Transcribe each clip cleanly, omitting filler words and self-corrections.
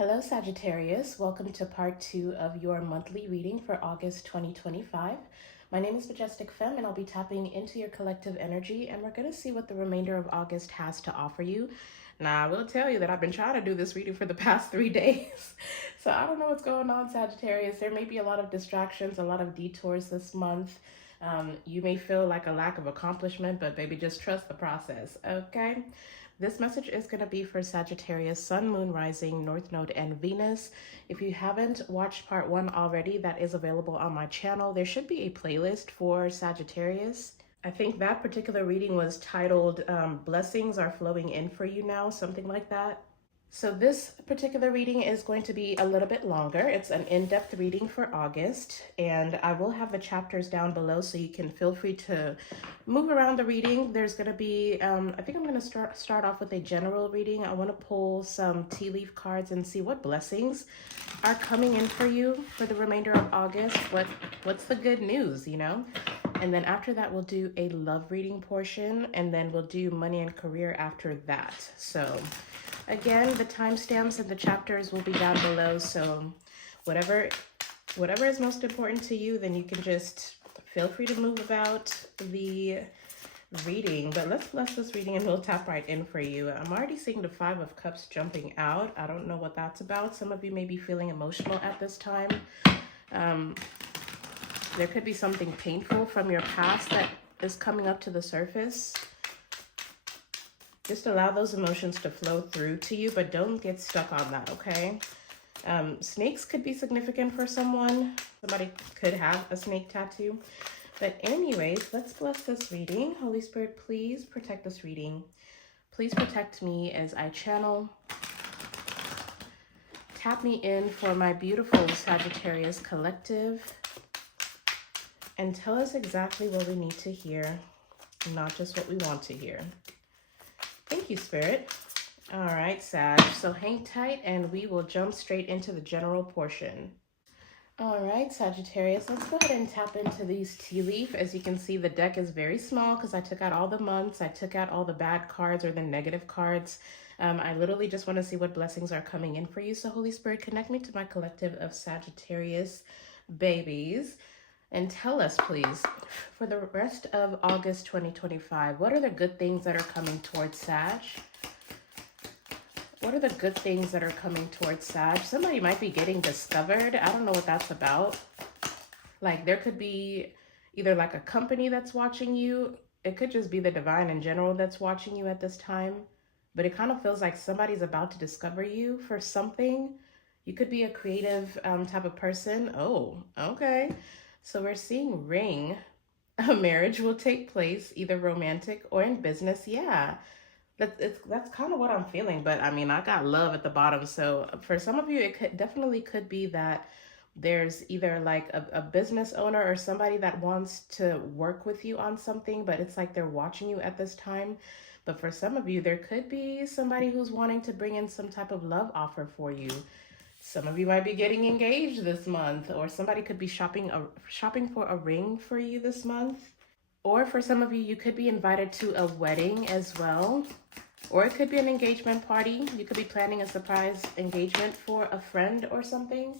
Hello, Sagittarius. Welcome to part 2 of your monthly reading for August 2025. My name is Majestic Femme, and I'll be tapping into your collective energy, and we're going to see what the remainder of August has to offer you. Now, I will tell you that I've been trying to do this reading for the past 3 days, so I don't know what's going on, Sagittarius. There may be a lot of distractions, a lot of detours this month. You may feel like a lack of accomplishment, but baby, just trust the process, okay? This message is going to be for Sagittarius, Sun, Moon, Rising, North Node, and Venus. If you haven't watched part 1 already, that is available on my channel. There should be a playlist for Sagittarius. I think that particular reading was titled Blessings Are Flowing In For You Now, something like that. So this particular reading is going to be a little bit longer. It's an in-depth reading for August, and I will have the chapters down below so you can feel free to move around the reading. There's going to be, I think I'm going to start off with a general reading. I want to pull some tea leaf cards and see what blessings are coming in for you for the remainder of August. What's the good news, you know? And then after that, we'll do a love reading portion, and then we'll do money and career after that. So again, the timestamps and the chapters will be down below, so whatever is most important to you, then you can just feel free to move about the reading. But let's bless this reading and we'll tap right in for you. I'm already seeing the 5 of Cups jumping out. I don't know what that's about. Some of you may be feeling emotional at this time. There could be something painful from your past that is coming up to the surface. Just allow those emotions to flow through to you, but don't get stuck on that, okay? Snakes could be significant for someone. Somebody could have a snake tattoo. But anyways, let's bless this reading. Holy Spirit, please protect this reading. Please protect me as I channel. Tap me in for my beautiful Sagittarius collective. And tell us exactly what we need to hear, not just what we want to hear. Thank you, Spirit. All right, Sag. So hang tight and we will jump straight into the general portion. All right, Sagittarius, let's go ahead and tap into these tea leaf. As you can see, the deck is very small because I took out all the months. I took out all the bad cards or the negative cards. I literally just want to see what blessings are coming in for you. So Holy Spirit, connect me to my collective of Sagittarius babies. And tell us, please, for the rest of August 2025, what are the good things that are coming towards Sag? What are the good things that are coming towards Sag? Somebody might be getting discovered. I don't know what that's about. Like, there could be either like a company that's watching you. It could just be the divine in general that's watching you at this time. But it kind of feels like somebody's about to discover you for something. You could be a creative type of person. Oh, okay. So we're seeing ring. A marriage will take place, either romantic or in business. Yeah, that's kind of what I'm feeling. But I mean, I got love at the bottom. So for some of you, it definitely could be that there's either like a business owner or somebody that wants to work with you on something, but it's like they're watching you at this time. But for some of you, there could be somebody who's wanting to bring in some type of love offer for you. Some of you might be getting engaged this month, or somebody could be shopping for a ring for you this month. Or for some of you, you could be invited to a wedding as well. Or it could be an engagement party. You could be planning a surprise engagement for a friend or something.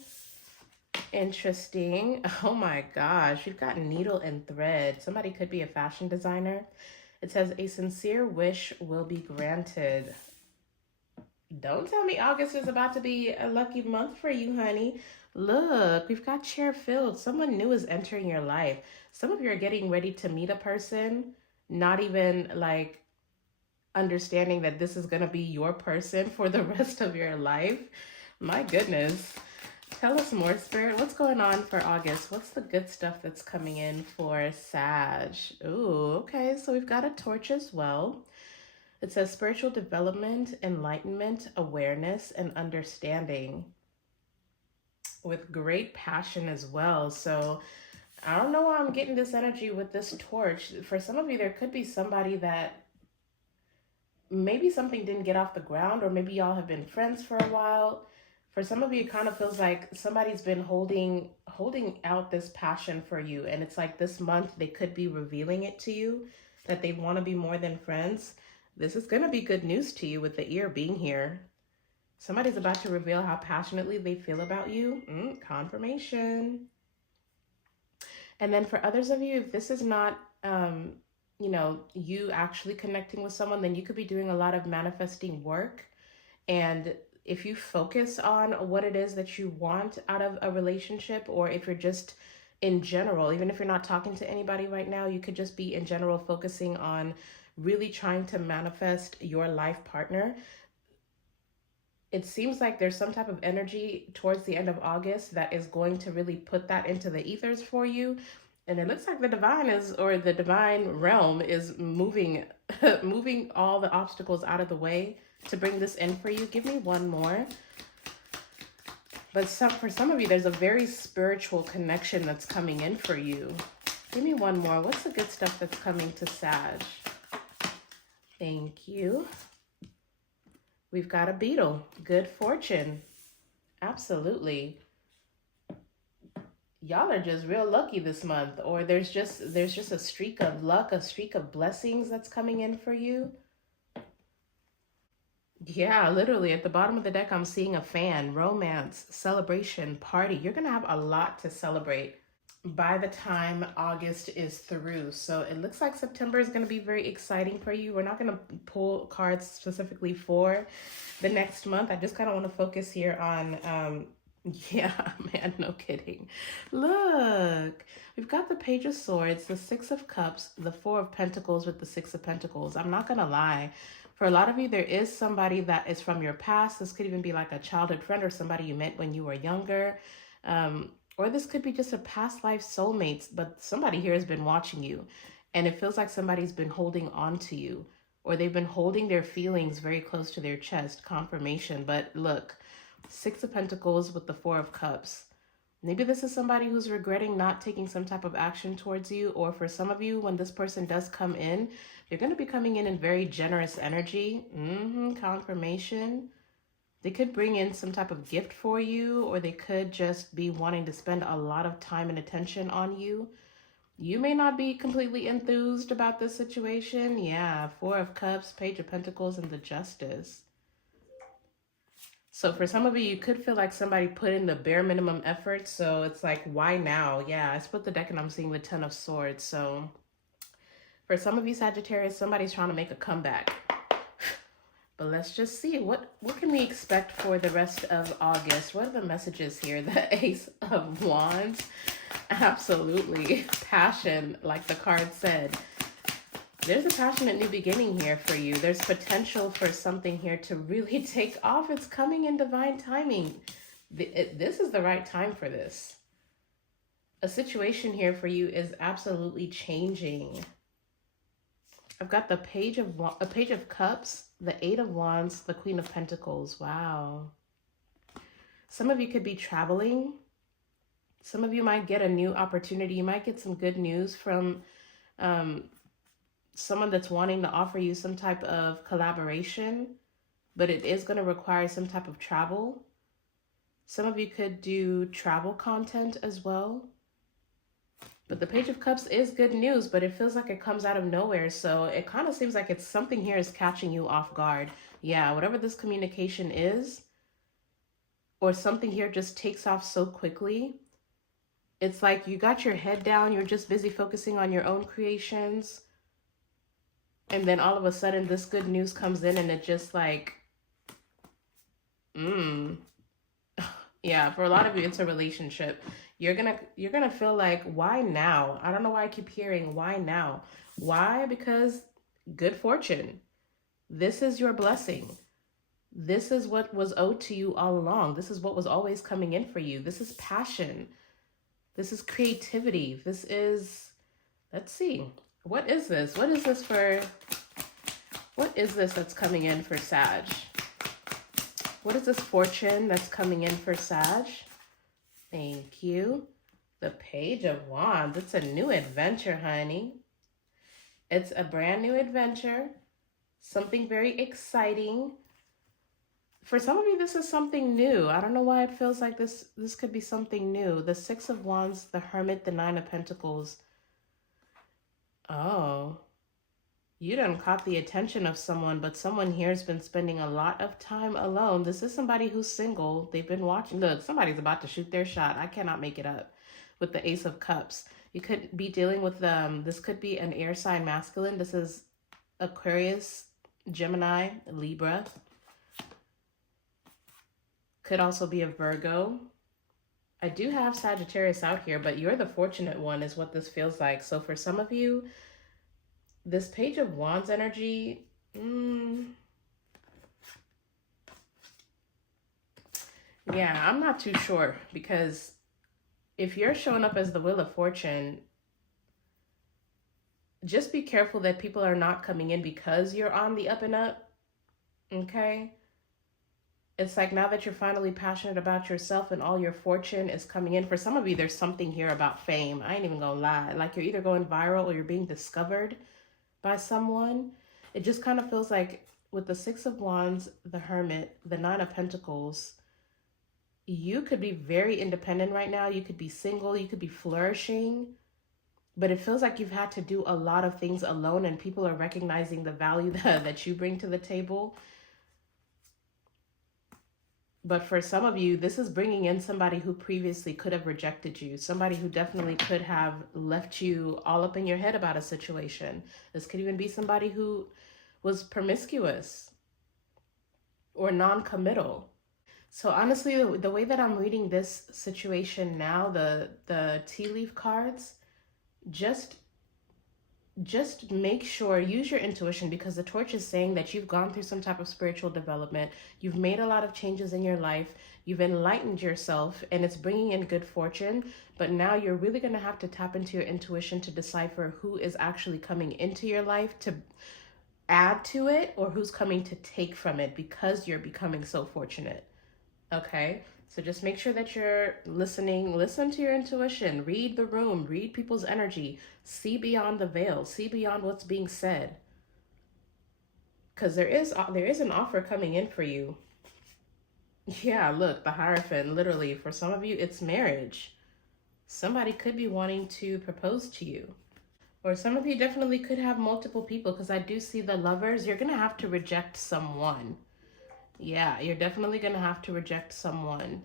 Interesting. Oh my gosh, you've got needle and thread. Somebody could be a fashion designer. It says a sincere wish will be granted. Don't tell me August is about to be a lucky month for you, honey. Look, we've got chair filled. Someone new is entering your life. Some of you are getting ready to meet a person, not even like understanding that this is going to be your person for the rest of your life. My goodness. Tell us more, Spirit. What's going on for August? What's the good stuff that's coming in for Sag? Ooh, okay. So we've got a torch as well. It says spiritual development, enlightenment, awareness, and understanding with great passion as well. So I don't know why I'm getting this energy with this torch. For some of you, there could be somebody that maybe something didn't get off the ground, or maybe y'all have been friends for a while. For some of you, it kind of feels like somebody's been holding out this passion for you. And it's like this month, they could be revealing it to you, that they want to be more than friends. This is going to be good news to you with the ear being here. Somebody's about to reveal how passionately they feel about you. Confirmation. And then for others of you, if this is not, you actually connecting with someone, then you could be doing a lot of manifesting work. And if you focus on what it is that you want out of a relationship, or if you're just in general, even if you're not talking to anybody right now, you could just be in general focusing on really trying to manifest your life partner. It seems like there's some type of energy towards the end of August that is going to really put that into the ethers for you. And it looks like the divine realm is moving moving all the obstacles out of the way to bring this in for you. Give me one more. But for some of you, there's a very spiritual connection that's coming in for you. Give me one more. What's the good stuff that's coming to Sag? Thank you. We've got a beetle. Good fortune. Absolutely. Y'all are just real lucky this month. Or there's just a streak of luck, a streak of blessings that's coming in for you. Yeah, literally at the bottom of the deck, I'm seeing a fan, romance, celebration, party. You're going to have a lot to celebrate by the time August is through. So it looks like September is going to be very exciting for you. We're not going to pull cards specifically for the next month. I just kind of want to focus here on, yeah, man, no kidding. Look, we've got the Page of Swords, the Six of Cups, the Four of Pentacles with the Six of Pentacles. I'm not going to lie. For a lot of you, there is somebody that is from your past. This could even be like a childhood friend or somebody you met when you were younger. Or this could be just a past life soulmates, but somebody here has been watching you. And it feels like somebody's been holding on to you. Or they've been holding their feelings very close to their chest. Confirmation. But look, Six of Pentacles with the Four of Cups. Maybe this is somebody who's regretting not taking some type of action towards you. Or for some of you, when this person does come in, they're going to be coming in very generous energy. Confirmation. They could bring in some type of gift for you, or they could just be wanting to spend a lot of time and attention on you. You may not be completely enthused about this situation. Yeah, Four of Cups, Page of Pentacles, and the Justice. So for some of you, you could feel like somebody put in the bare minimum effort. So it's like, why now? Yeah, I split the deck and I'm seeing the Ten of Swords. So for some of you Sagittarius, somebody's trying to make a comeback. But let's just see, what can we expect for the rest of August? What are the messages here? The Ace of Wands. Absolutely. Passion, like the card said. There's a passionate new beginning here for you. There's potential for something here to really take off. It's coming in divine timing. This is the right time for this. A situation here for you is absolutely changing. I've got the Page of Cups, the Eight of Wands, the Queen of Pentacles. Wow. Some of you could be traveling. Some of you might get a new opportunity. You might get some good news from someone that's wanting to offer you some type of collaboration, but it is going to require some type of travel. Some of you could do travel content as well. But the Page of Cups is good news, but it feels like it comes out of nowhere. So it kind of seems like it's something here is catching you off guard. Yeah, whatever this communication is, or something here just takes off so quickly. It's like you got your head down. You're just busy focusing on your own creations. And then all of a sudden this good news comes in and it just like, yeah, for a lot of you, it's a relationship. You're gonna feel like, why now? I don't know why I keep hearing why now. Why? Because good fortune. This is your blessing. This is what was owed to you all along. This is what was always coming in for you. This is passion. This is creativity. This is, let's see. What is this? What is this that's coming in for Sag? What is this fortune that's coming in for Sag? Thank you. The Page of Wands. It's a new adventure, honey. It's a brand new adventure. Something very exciting. For some of you, this is something new. I don't know why it feels like this could be something new. The Six of Wands, the Hermit, the Nine of Pentacles. Oh. You done caught the attention of someone, but someone here has been spending a lot of time alone. This is somebody who's single. They've been watching. Look, somebody's about to shoot their shot. I cannot make it up with the Ace of Cups. You could be dealing with this could be an air sign masculine. This is Aquarius, Gemini, Libra. Could also be a Virgo. I do have Sagittarius out here, but you're the fortunate one is what this feels like. So for some of you, this Page of Wands energy, yeah, I'm not too sure, because if you're showing up as the Wheel of Fortune, just be careful that people are not coming in because you're on the up and up, okay? It's like now that you're finally passionate about yourself and all your fortune is coming in. For some of you, there's something here about fame. I ain't even gonna lie. Like you're either going viral or you're being discovered by someone. It just kind of feels like with the Six of Wands, the Hermit, the Nine of Pentacles, you could be very independent right now. You could be single, you could be flourishing, but it feels like you've had to do a lot of things alone and people are recognizing the value that you bring to the table. But for some of you, this is bringing in somebody who previously could have rejected you. Somebody who definitely could have left you all up in your head about a situation. This could even be somebody who was promiscuous or non-committal. So honestly, the way that I'm reading this situation now, the tea leaf cards, just make sure, use your intuition, because the torch is saying that you've gone through some type of spiritual development. You've made a lot of changes in your life. You've enlightened yourself and it's bringing in good fortune. But now you're really going to have to tap into your intuition to decipher who is actually coming into your life to add to it or who's coming to take from it because you're becoming so fortunate. Okay? So just make sure that you're listening. Listen to your intuition. Read the room. Read people's energy. See beyond the veil. See beyond what's being said. Because there is an offer coming in for you. Yeah, look, the Hierophant. Literally, for some of you, it's marriage. Somebody could be wanting to propose to you. Or some of you definitely could have multiple people, because I do see the Lovers. You're going to have to reject someone. Yeah, you're definitely going to have to reject someone.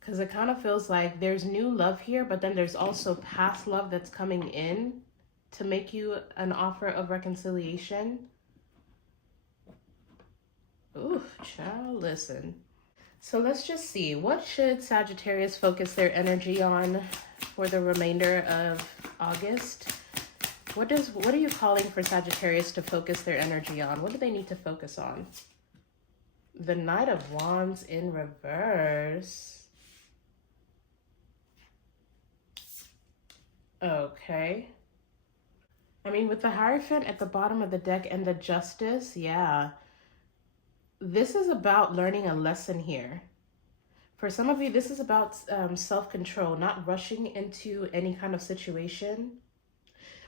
Because it kind of feels like there's new love here, but then there's also past love that's coming in to make you an offer of reconciliation. Ooh, child, listen. So let's just see. What should Sagittarius focus their energy on for the remainder of August? What are you calling for Sagittarius to focus their energy on? What do they need to focus on? The Knight of Wands in reverse. Okay. I mean, with the Hierophant at the bottom of the deck and the Justice, yeah. This is about learning a lesson here. For some of you, this is about self-control, not rushing into any kind of situation.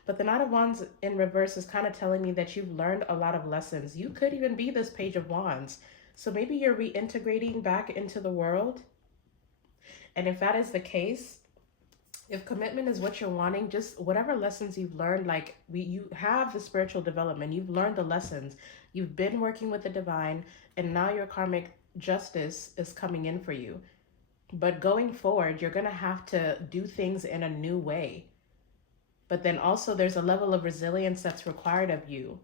But the Knight of Wands in reverse is kind of telling me that you've learned a lot of lessons. You could even be this Page of Wands. So maybe you're reintegrating back into the world. And if that is the case, if commitment is what you're wanting, just whatever lessons you've learned, like you have the spiritual development, you've learned the lessons, you've been working with the divine, and now your karmic justice is coming in for you. But going forward, you're going to have to do things in a new way. But then also there's a level of resilience that's required of you.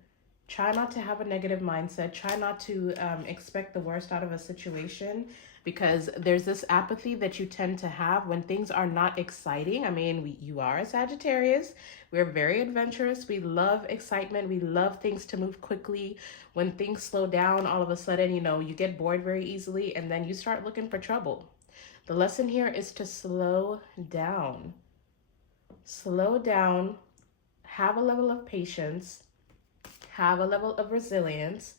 Try not to have a negative mindset. Try not to expect the worst out of a situation, because there's this apathy that you tend to have when things are not exciting. I mean, you are a Sagittarius. We're very adventurous. We love excitement. We love things to move quickly. When things slow down, all of a sudden, you get bored very easily and then you start looking for trouble. The lesson here is to slow down. Slow down, have a level of patience, have a level of resilience.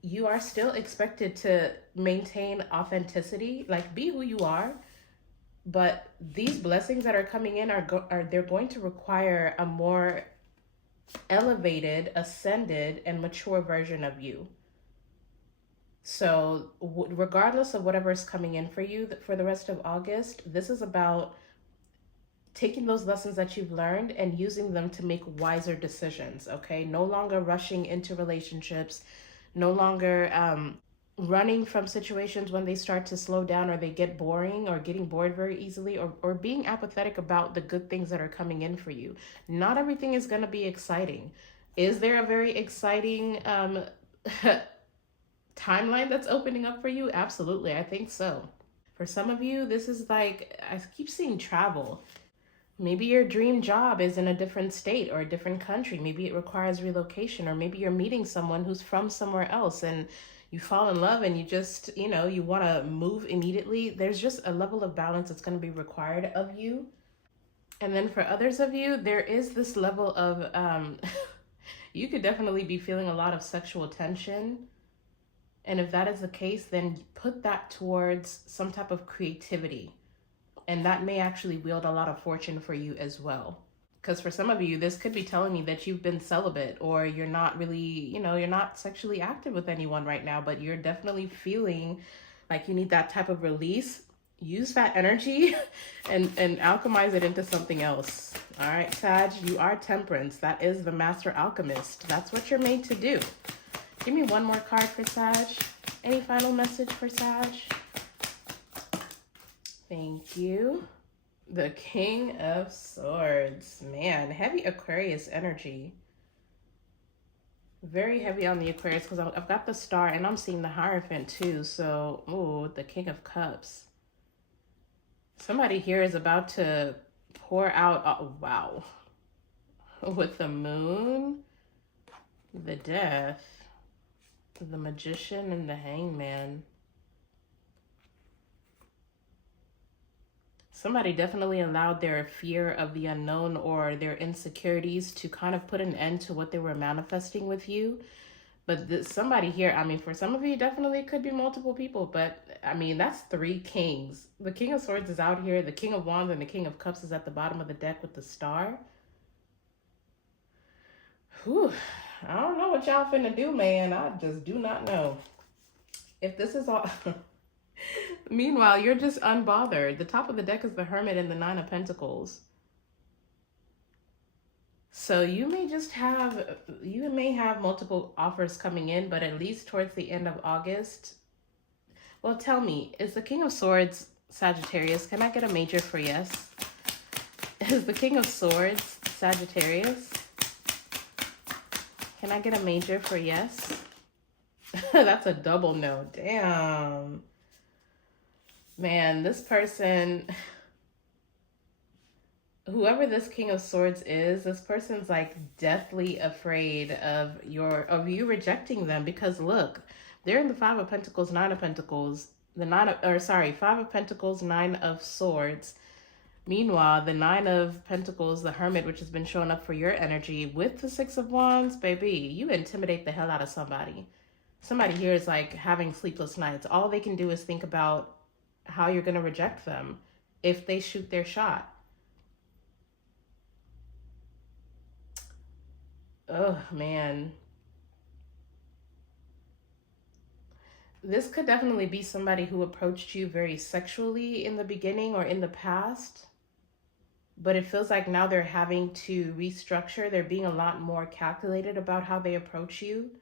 You are still expected to maintain authenticity, like be who you are. But these blessings that are coming in they're going to require a more elevated, ascended, and mature version of you. So regardless of whatever is coming in for you for the rest of August, this is about taking those lessons that you've learned and using them to make wiser decisions, okay? No longer rushing into relationships, no longer running from situations when they start to slow down or they get boring or getting bored very easily, or being apathetic about the good things that are coming in for you. Not everything is going to be exciting. Is there a very exciting timeline that's opening up for you? Absolutely, I think so. For some of you, this is like, I keep seeing travel. Maybe your dream job is in a different state or a different country. Maybe it requires relocation, or maybe you're meeting someone who's from somewhere else and you fall in love and you just, you want to move immediately. There's just a level of balance that's going to be required of you. And then for others of you, there is this level of, you could definitely be feeling a lot of sexual tension. And if that is the case, then put that towards some type of creativity. And that may actually wield a lot of fortune for you as well. Because for some of you, this could be telling me that you've been celibate, or you're not really, you're not sexually active with anyone right now, but you're definitely feeling like you need that type of release. Use that energy and alchemize it into something else. All right, Sag, you are Temperance. That is the master alchemist. That's what you're made to do. Give me one more card for Sag. Any final message for Sag? Thank you. The King of Swords. Man, heavy Aquarius energy. Very heavy on the Aquarius, because I've got the Star and I'm seeing the Hierophant too. So, oh, the King of Cups. Somebody here is about to pour out, oh, wow. With the Moon, the Death, the Magician, and the Hangman. Somebody definitely allowed their fear of the unknown or their insecurities to kind of put an end to what they were manifesting with you. But somebody here, I mean, for some of you, definitely could be multiple people. But, I mean, that's 3 kings. The King of Swords is out here. The King of Wands and the King of Cups is at the bottom of the deck with the Star. Whew. I don't know what y'all finna do, man. I just do not know. If this is all... Meanwhile, you're just unbothered. The top of the deck is the Hermit and the 9 of Pentacles. So you may have multiple offers coming in, but at least towards the end of August. Well, tell me, is the King of Swords Sagittarius? Can I get a major for yes? Is the King of Swords Sagittarius? Can I get a major for yes? That's a double no. Damn. Man, this person, whoever this King of Swords is, this person's like deathly afraid of you rejecting them, because look, they're in the 5 of Pentacles, 9 of Pentacles, 5 of Pentacles, 9 of Swords. Meanwhile, the 9 of Pentacles, the Hermit, which has been showing up for your energy, with the 6 of Wands, baby, you intimidate the hell out of somebody. Somebody here is like having sleepless nights. All they can do is think about how you're going to reject them if they shoot their shot. Oh, man. This could definitely be somebody who approached you very sexually in the beginning or in the past, but it feels like now they're having to restructure. They're being a lot more calculated about how they approach you.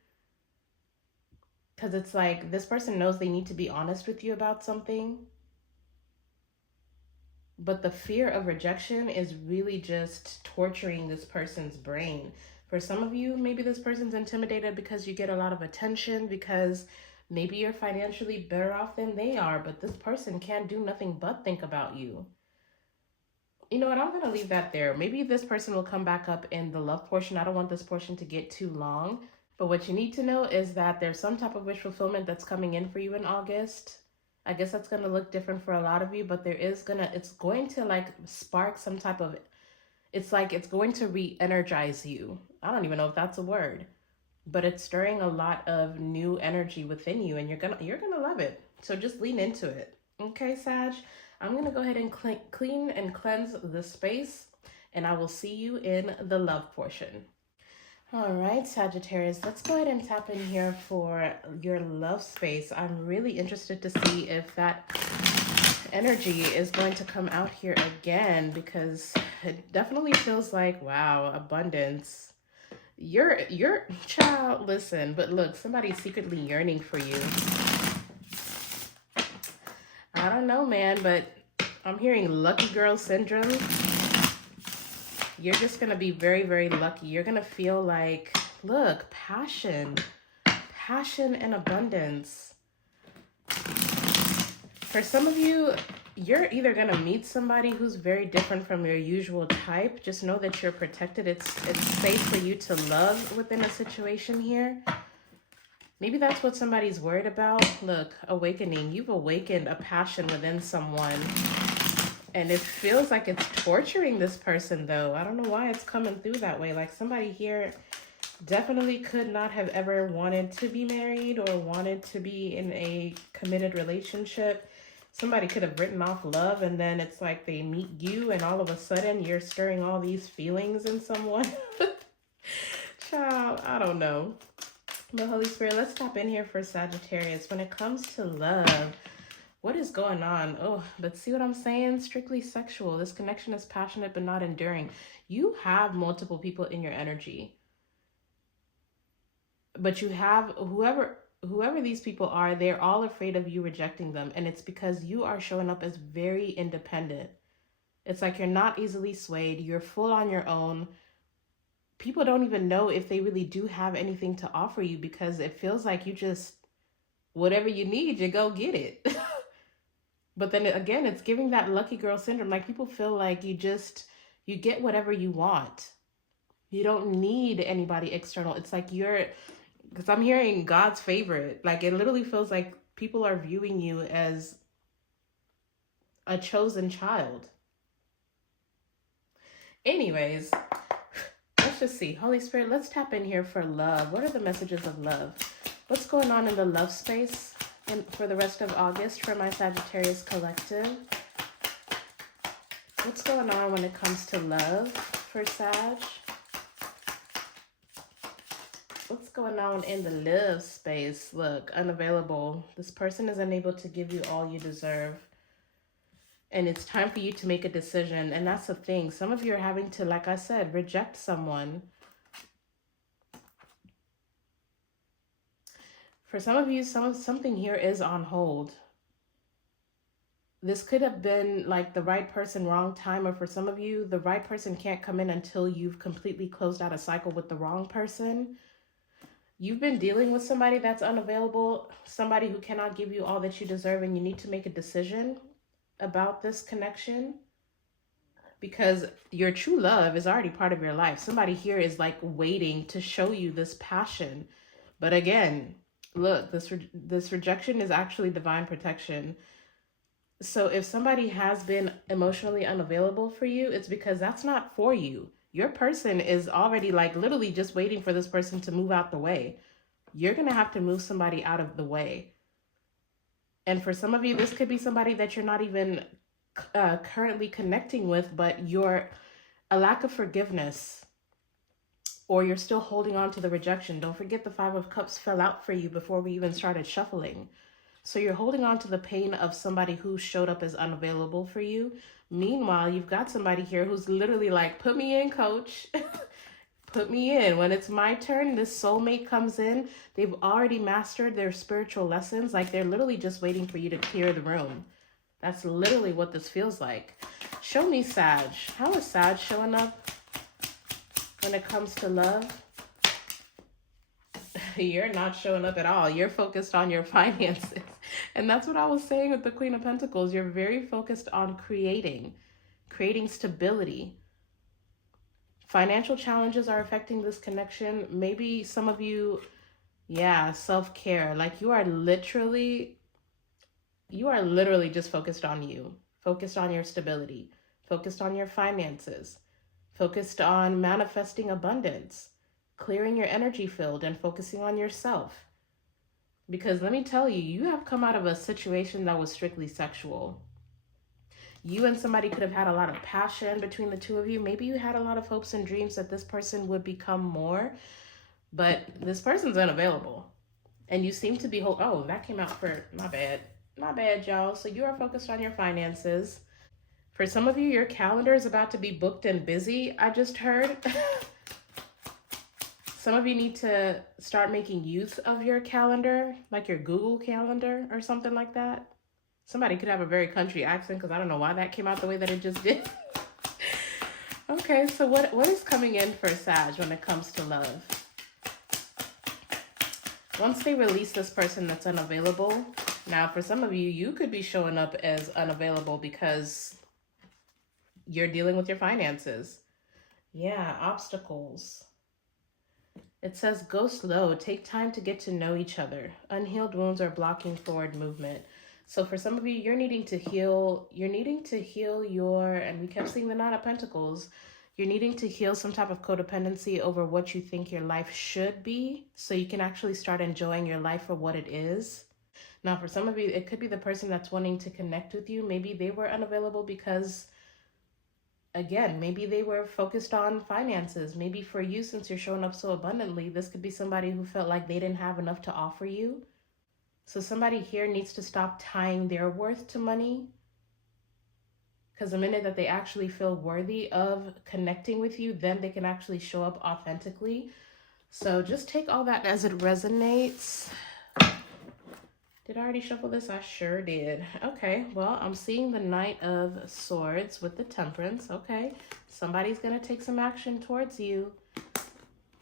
Because it's like this person knows they need to be honest with you about something. But the fear of rejection is really just torturing this person's brain. For some of you, maybe this person's intimidated because you get a lot of attention, because maybe you're financially better off than they are, but this person can't do nothing but think about you. You know what? I'm going to leave that there. Maybe this person will come back up in the love portion. I don't want this portion to get too long. But what you need to know is that there's some type of wish fulfillment that's coming in for you in August. I guess that's going to look different for a lot of you, but it's going to like spark some type of, it's going to re-energize you. I don't even know if that's a word, but it's stirring a lot of new energy within you, and you're going to love it. So just lean into it. Okay, Sag, I'm going to go ahead and clean and cleanse the space, and I will see you in the love portion. All right, Sagittarius, let's go ahead and tap in here for your love space. I'm really interested to see if that energy is going to come out here again because it definitely feels like, wow, abundance. You're child, listen, but look, somebody's secretly yearning for you. I don't know, man, but I'm hearing lucky girl syndrome. You're just going to be very, very lucky. You're going to feel like, look, passion and abundance. For some of you, you're either going to meet somebody who's very different from your usual type. Just know that you're protected. It's safe for you to love within a situation here. Maybe that's what somebody's worried about. Look, awakening. You've awakened a passion within someone. And it feels like it's torturing this person, though. I don't know why it's coming through that way. Like somebody here definitely could not have ever wanted to be married or wanted to be in a committed relationship. Somebody could have written off love, and then it's like they meet you and all of a sudden you're stirring all these feelings in someone. Child, I don't know. But Holy Spirit, let's tap in here for Sagittarius. When it comes to love, what is going on? Oh, but see what I'm saying? Strictly sexual. This connection is passionate but not enduring. You have multiple people in your energy. But you have whoever these people are, they're all afraid of you rejecting them. And it's because you are showing up as very independent. It's like you're not easily swayed. You're full on your own. People don't even know if they really do have anything to offer you because it feels like you just, whatever you need, you go get it. But then again, it's giving that lucky girl syndrome. Like people feel like you get whatever you want. You don't need anybody external. It's like because I'm hearing God's favorite. Like it literally feels like people are viewing you as a chosen child. Anyways, let's just see. Holy Spirit, let's tap in here for love. What are the messages of love? What's going on in the love space and for the rest of August for my Sagittarius collective? What's going on when it comes to love for Sag? What's going on in the love space? Look, unavailable. This person is unable to give you all you deserve. And it's time for you to make a decision. And that's the thing. Some of you are having to, like I said, reject someone. For some of you, something here is on hold. This could have been like the right person, wrong time. Or for some of you, the right person can't come in until you've completely closed out a cycle with the wrong person. You've been dealing with somebody that's unavailable, somebody who cannot give you all that you deserve, and you need to make a decision about this connection because your true love is already part of your life. Somebody here is like waiting to show you this passion. But again, look, this rejection is actually divine protection. So if somebody has been emotionally unavailable for you, it's because that's not for you. Your person is already like literally just waiting for this person to move out the way. You're going to have to move somebody out of the way. And for some of you, this could be somebody that you're not even currently connecting with, but you're a lack of forgiveness, or you're still holding on to the rejection. Don't forget the 5 of Cups fell out for you before we even started shuffling. So you're holding on to the pain of somebody who showed up as unavailable for you. Meanwhile, you've got somebody here who's literally like, put me in, coach. Put me in. When it's my turn, this soulmate comes in. They've already mastered their spiritual lessons. Like they're literally just waiting for you to clear the room. That's literally what this feels like. Show me Sag. How is Sag showing up when it comes to love? You're not showing up at all. You're focused on your finances. And that's what I was saying with the Queen of Pentacles. You're very focused on creating stability. Financial challenges are affecting this connection. Maybe some of you, self-care. Like you are literally just focused on you, focused on your stability, focused on your finances, focused on manifesting abundance, clearing your energy field and focusing on yourself. Because let me tell you, you have come out of a situation that was strictly sexual. You and somebody could have had a lot of passion between the two of you. Maybe you had a lot of hopes and dreams that this person would become more, but this person's unavailable. And you seem to be, oh, that came out for, my bad. My bad, y'all. So you are focused on your finances. For some of you, your calendar is about to be booked and busy, I just heard. Some of you need to start making use of your calendar, like your Google Calendar or something like that. Somebody could have a very country accent because I don't know why that came out the way that it just did. Okay, so what is coming in for Sag when it comes to love? Once they release this person that's unavailable, now for some of you, you could be showing up as unavailable because you're dealing with your finances. Yeah, obstacles. It says go slow, take time to get to know each other. Unhealed wounds are blocking forward movement. So for some of you, you're needing to heal your, and we kept seeing the Nine of Pentacles, you're needing to heal some type of codependency over what you think your life should be so you can actually start enjoying your life for what it is. Now, for some of you, it could be the person that's wanting to connect with you. Maybe they were unavailable because, again, maybe they were focused on finances. Maybe for you, since you're showing up so abundantly, this could be somebody who felt like they didn't have enough to offer you. So somebody here needs to stop tying their worth to money, because the minute that they actually feel worthy of connecting with you, then they can actually show up authentically. So just take all that as it resonates. Did I already shuffle this? I sure did. Okay, well, I'm seeing the Knight of Swords with the Temperance. Okay, somebody's going to take some action towards you.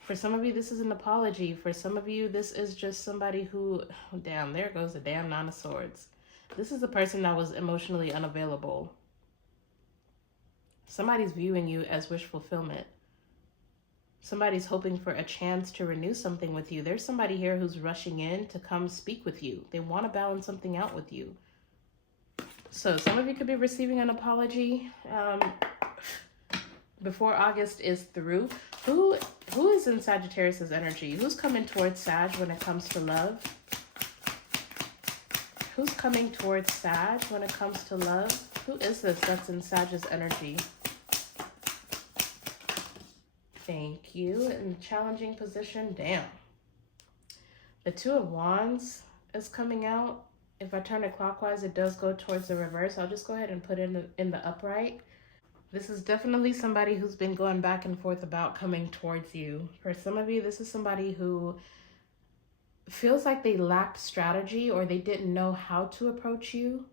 For some of you, this is an apology. For some of you, this is just somebody who, oh, damn, there goes the damn Nine of Swords. This is the person that was emotionally unavailable. Somebody's viewing you as wish fulfillment. Somebody's hoping for a chance to renew something with you. There's somebody here who's rushing in to come speak with you. They want to balance something out with you. So some of you could be receiving an apology before August is through. Who is in Sagittarius's energy? Who's coming towards Sag when it comes to love? Who's coming towards Sag when it comes to love? Who is this that's in Sag's energy? Thank you. In challenging position, damn. The Two of Wands is coming out. If I turn it clockwise, it does go towards the reverse. I'll just go ahead and put it in the upright. This is definitely somebody who's been going back and forth about coming towards you. For some of you, this is somebody who feels like they lacked strategy or they didn't know how to approach you.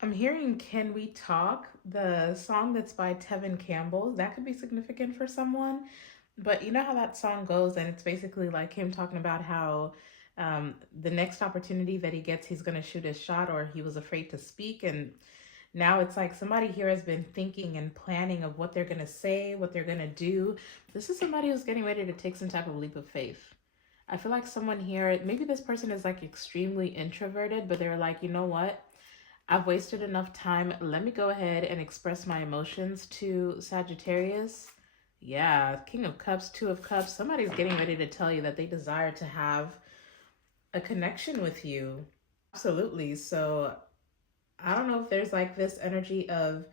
I'm hearing Can We Talk, the song that's by Tevin Campbell. That could be significant for someone. But you know how that song goes, and it's basically like him talking about how the next opportunity that he gets, he's going to shoot his shot, or he was afraid to speak. And now it's like somebody here has been thinking and planning of what they're going to say, what they're going to do. This is somebody who's getting ready to take some type of leap of faith. I feel like someone here, maybe this person is like extremely introverted, but they're like, you know what? I've wasted enough time. Let me go ahead and express my emotions to Sagittarius. Yeah, King of Cups, Two of Cups. Somebody's getting ready to tell you that they desire to have a connection with you. Absolutely. So I don't know if there's like this energy of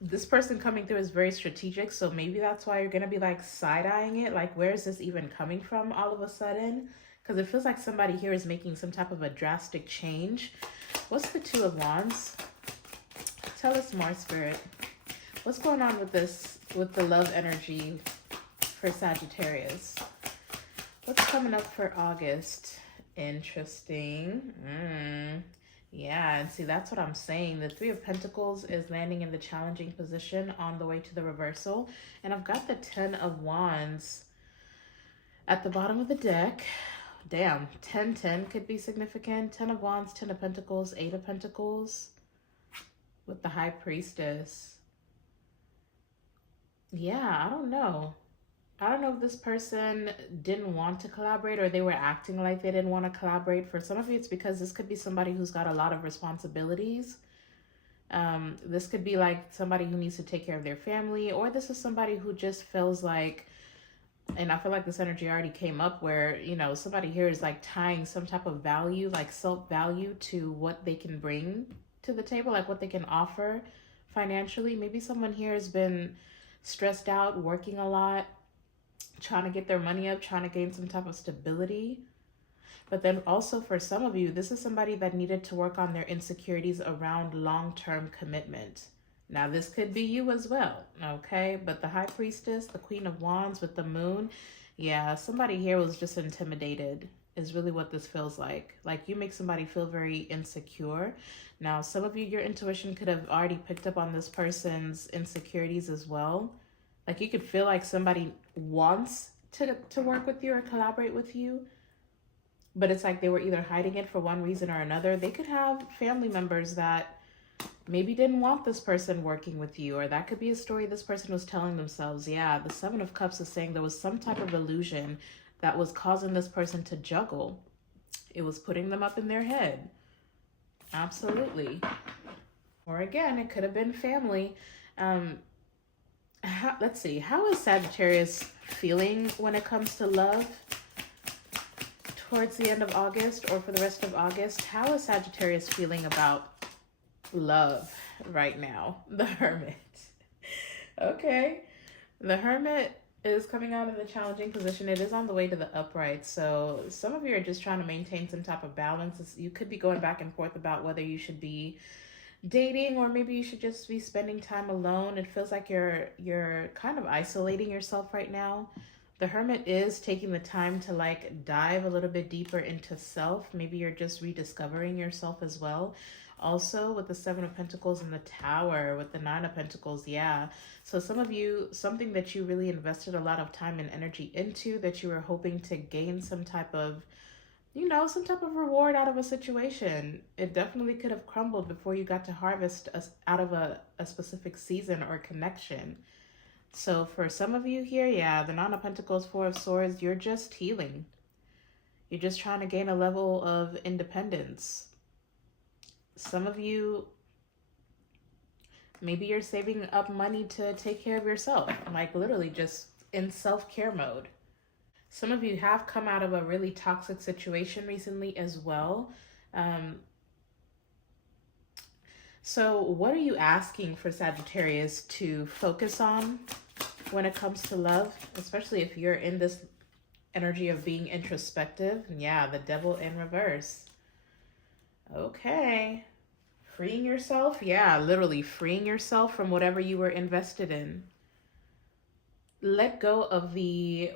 this person coming through is very strategic. So maybe that's why you're going to be like side-eyeing it. Like, where is this even coming from all of a sudden? Because it feels like somebody here is making some type of a drastic change. What's the Two of Wands? Tell us more, Spirit. What's going on with this, with the love energy for Sagittarius? What's coming up for August? Interesting. Yeah, and see, that's what I'm saying. The Three of Pentacles is landing in the challenging position on the way to the reversal. And I've got the Ten of Wands at the bottom of the deck. Damn, 10-10 could be significant. Ten of Wands, Ten of Pentacles, Eight of Pentacles with the High Priestess. Yeah, I don't know. I don't know if this person didn't want to collaborate or they were acting like they didn't want to collaborate. For some of you, it's because this could be somebody who's got a lot of responsibilities. This could be like somebody who needs to take care of their family, or this is somebody who just feels like, and I feel like this energy already came up where, you know, somebody here is like tying some type of value, like self-value to what they can bring to the table, like what they can offer financially. Maybe someone here has been stressed out, working a lot, trying to get their money up, trying to gain some type of stability. But then also for some of you, this is somebody that needed to work on their insecurities around long-term commitment. Now, this could be you as well, okay? But the High Priestess, the Queen of Wands with the Moon, yeah, somebody here was just intimidated is really what this feels like. Like you make somebody feel very insecure. Now, some of you, your intuition could have already picked up on this person's insecurities as well. Like you could feel like somebody wants to work with you or collaborate with you, but it's like they were either hiding it for one reason or another. They could have family members that maybe didn't want this person working with you, or that could be a story this person was telling themselves. Yeah, the Seven of Cups is saying there was some type of illusion that was causing this person to juggle. It was putting them up in their head. Absolutely. Or again, it could have been family. Let's see. How is Sagittarius feeling when it comes to love? Towards the end of August or for the rest of August, how is Sagittarius feeling about love right now? The Hermit. Okay. The Hermit is coming out of the challenging position. It is on the way to the upright. So some of you are just trying to maintain some type of balance. You could be going back and forth about whether you should be dating or maybe you should just be spending time alone. It feels like you're kind of isolating yourself right now. The Hermit is taking the time to like dive a little bit deeper into self. Maybe you're just rediscovering yourself as well. Also with the Seven of Pentacles and the Tower with the Nine of Pentacles, yeah. So some of you, something that you really invested a lot of time and energy into, that you were hoping to gain some type of, you know, some type of reward out of a situation. It definitely could have crumbled before you got to harvest out of a specific season or connection. So for some of you here, yeah, the Nine of Pentacles, Four of Swords, you're just healing. You're just trying to gain a level of independence. Some of you, maybe you're saving up money to take care of yourself, like literally just in self-care mode. Some of you have come out of a really toxic situation recently as well. So what are you asking for Sagittarius to focus on when it comes to love, especially if you're in this energy of being introspective? Yeah, the Devil in reverse. Okay. Freeing yourself? Yeah, literally freeing yourself from whatever you were invested in. Let go of the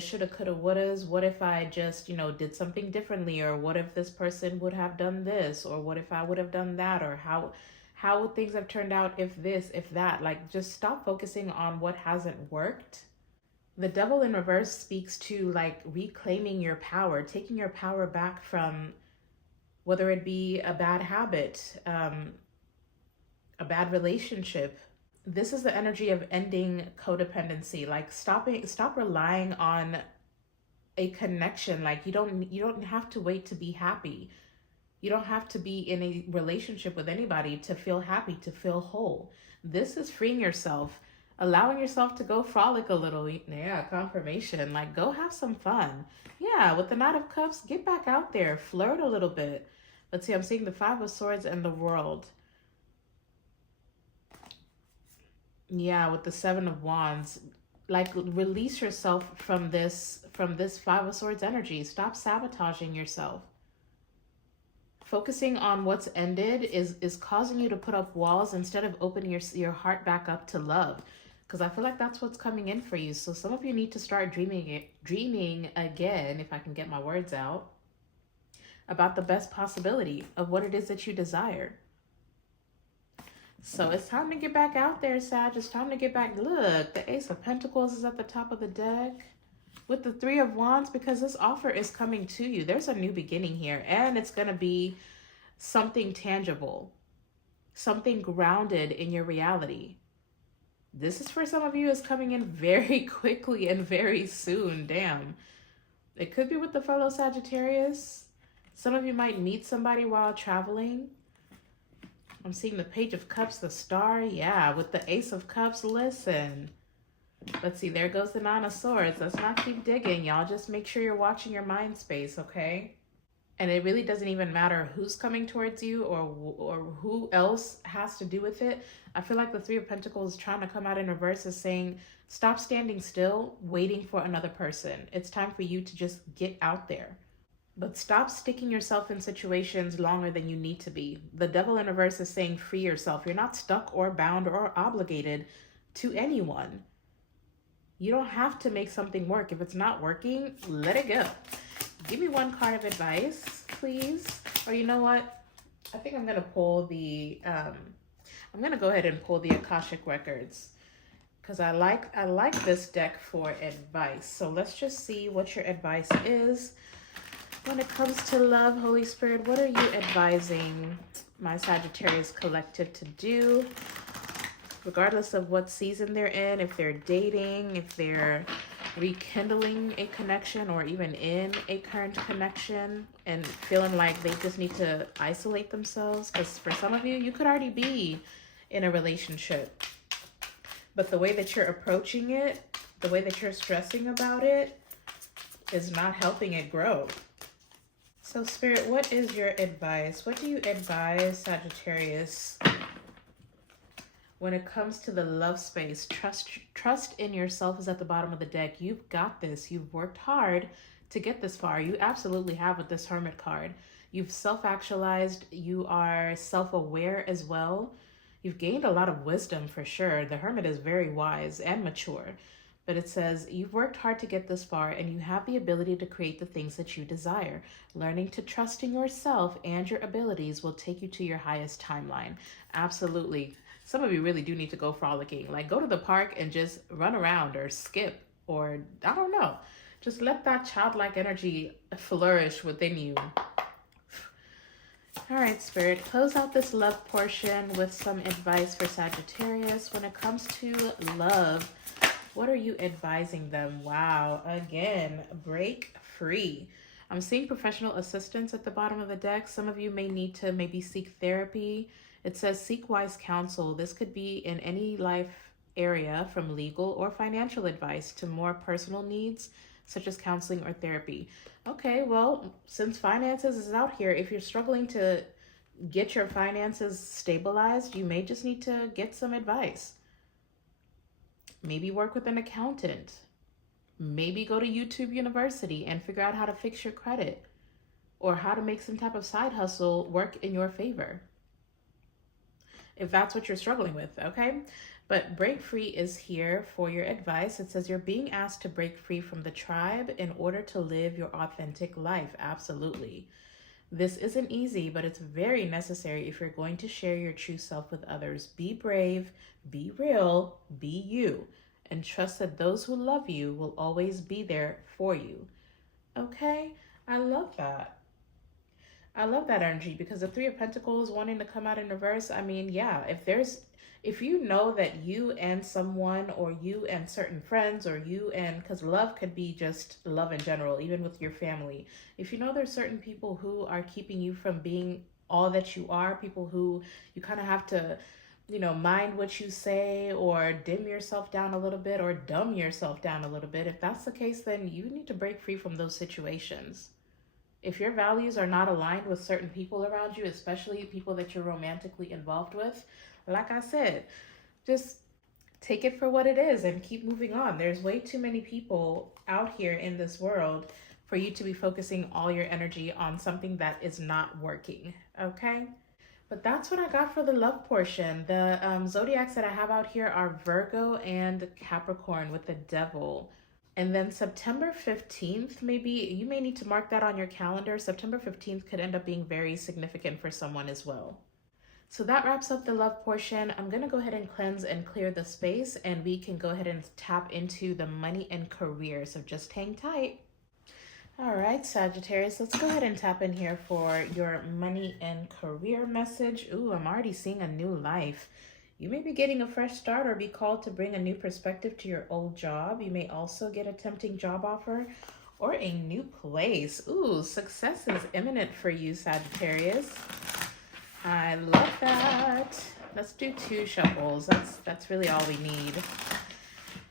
shoulda, coulda, wouldas. What if I just, you know, did something differently? Or what if this person would have done this? Or what if I would have done that? Or how would things have turned out if this, if that? Like, just stop focusing on what hasn't worked. The Devil in reverse speaks to like reclaiming your power, taking your power back from whether it be a bad habit, a bad relationship. This is the energy of ending codependency, like stop relying on a connection. Like you don't have to wait to be happy. You don't have to be in a relationship with anybody to feel happy, to feel whole. This is freeing yourself, allowing yourself to go frolic a little. Yeah, confirmation. Like go have some fun. Yeah, with the Knight of Cups, get back out there, flirt a little bit. Let's see, I'm seeing the Five of Swords and the World. Yeah, with the Seven of Wands, like release yourself from this Five of Swords energy. Stop sabotaging yourself. Focusing on what's ended is causing you to put up walls instead of opening your heart back up to love. Because I feel like that's what's coming in for you. So some of you need to start dreaming again, if I can get my words out, about the best possibility of what it is that you desire. So it's time to get back out there, Sag. It's time to get back. Look, the Ace of Pentacles is at the top of the deck with the Three of Wands, because this offer is coming to you. There's a new beginning here, and it's going to be something tangible, something grounded in your reality. This is for some of you is coming in very quickly and very soon. Damn. It could be with the fellow Sagittarius. Some of you might meet somebody while traveling. I'm seeing the Page of Cups, the Star. Yeah, with the Ace of Cups. Listen. Let's see. There goes the Nine of Swords. Let's not keep digging. Y'all just make sure you're watching your mind space, okay? And it really doesn't even matter who's coming towards you or who else has to do with it. I feel like the Three of Pentacles trying to come out in reverse is saying, stop standing still, waiting for another person. It's time for you to just get out there. But stop sticking yourself in situations longer than you need to be. The devil in reverse is saying free yourself. You're not stuck or bound or obligated to anyone. You don't have to make something work. If it's not working, let it go. Give me one card of advice, please. Or you know what? I think I'm going to pull the, I'm going to go ahead and pull the Akashic Records, because I like this deck for advice. So let's just see what your advice is. When it comes to love, Holy Spirit, what are you advising my Sagittarius collective to do? Regardless of what season they're in, if they're dating, if they're rekindling a connection or even in a current connection and feeling like they just need to isolate themselves. Because for some of you, you could already be in a relationship. But the way that you're approaching it, the way that you're stressing about it is not helping it grow. So Spirit, what is your advice? What do you advise Sagittarius when it comes to the love space? Trust in yourself is at the bottom of the deck. You've got this. You've worked hard to get this far. You absolutely have with this Hermit card. You've self-actualized. You are self-aware as well. You've gained a lot of wisdom for sure. The Hermit is very wise and mature. But it says you've worked hard to get this far and you have the ability to create the things that you desire. Learning to trust in yourself and your abilities will take you to your highest timeline. Absolutely. Some of you really do need to go frolicking. Like go to the park and just run around or skip or I don't know. Just let that childlike energy flourish within you. All right, Spirit, close out this love portion with some advice for Sagittarius. When it comes to love, what are you advising them? Wow, again, break free. I'm seeing professional assistance at the bottom of the deck. Some of you may need to maybe seek therapy. It says seek wise counsel. This could be in any life area, from legal or financial advice to more personal needs, such as counseling or therapy. Okay, well, since finances is out here, if you're struggling to get your finances stabilized, you may just need to get some advice. Maybe work with an accountant. Maybe go to YouTube University and figure out how to fix your credit or how to make some type of side hustle work in your favor, if that's what you're struggling with, okay? But break free is here for your advice. It says you're being asked to break free from the tribe in order to live your authentic life. Absolutely. This isn't easy, but it's very necessary if you're going to share your true self with others. Be brave, be real, be you, and trust that those who love you will always be there for you. Okay? I love that. I love that energy, because the Three of Pentacles wanting to come out in reverse, I mean, yeah, if you know that you and someone, or you and certain friends, or you and, because love could be just love in general, even with your family. If you know there's certain people who are keeping you from being all that you are, people who you kind of have to, you know, mind what you say or dim yourself down a little bit or dumb yourself down a little bit. If that's the case, then you need to break free from those situations. If your values are not aligned with certain people around you, especially people that you're romantically involved with, like I said, just take it for what it is and keep moving on. There's way too many people out here in this world for you to be focusing all your energy on something that is not working, okay? But that's what I got for the love portion. The zodiacs that I have out here are Virgo and Capricorn with the Devil. And then September 15th, maybe you may need to mark that on your calendar. September 15th could end up being very significant for someone as well. So that wraps up the love portion. I'm going to go ahead and cleanse and clear the space, and we can go ahead and tap into the money and career. So just hang tight. All right, Sagittarius, let's go ahead and tap in here for your money and career message. Ooh, I'm already seeing a new life. You may be getting a fresh start or be called to bring a new perspective to your old job. You may also get a tempting job offer or a new place. Ooh, success is imminent for you, Sagittarius. I love that. Let's do 2 shuffles. That's really all we need.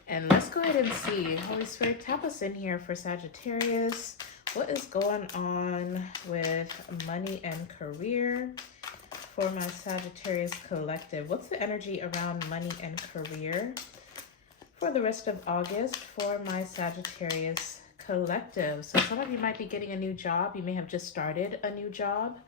And let's go ahead and see. Holy Spirit, tap us in here for Sagittarius. What is going on with money and career for my Sagittarius collective? What's the energy around money and career for the rest of August for my Sagittarius Collective. So some of you might be getting a new job. You may have just started a new job.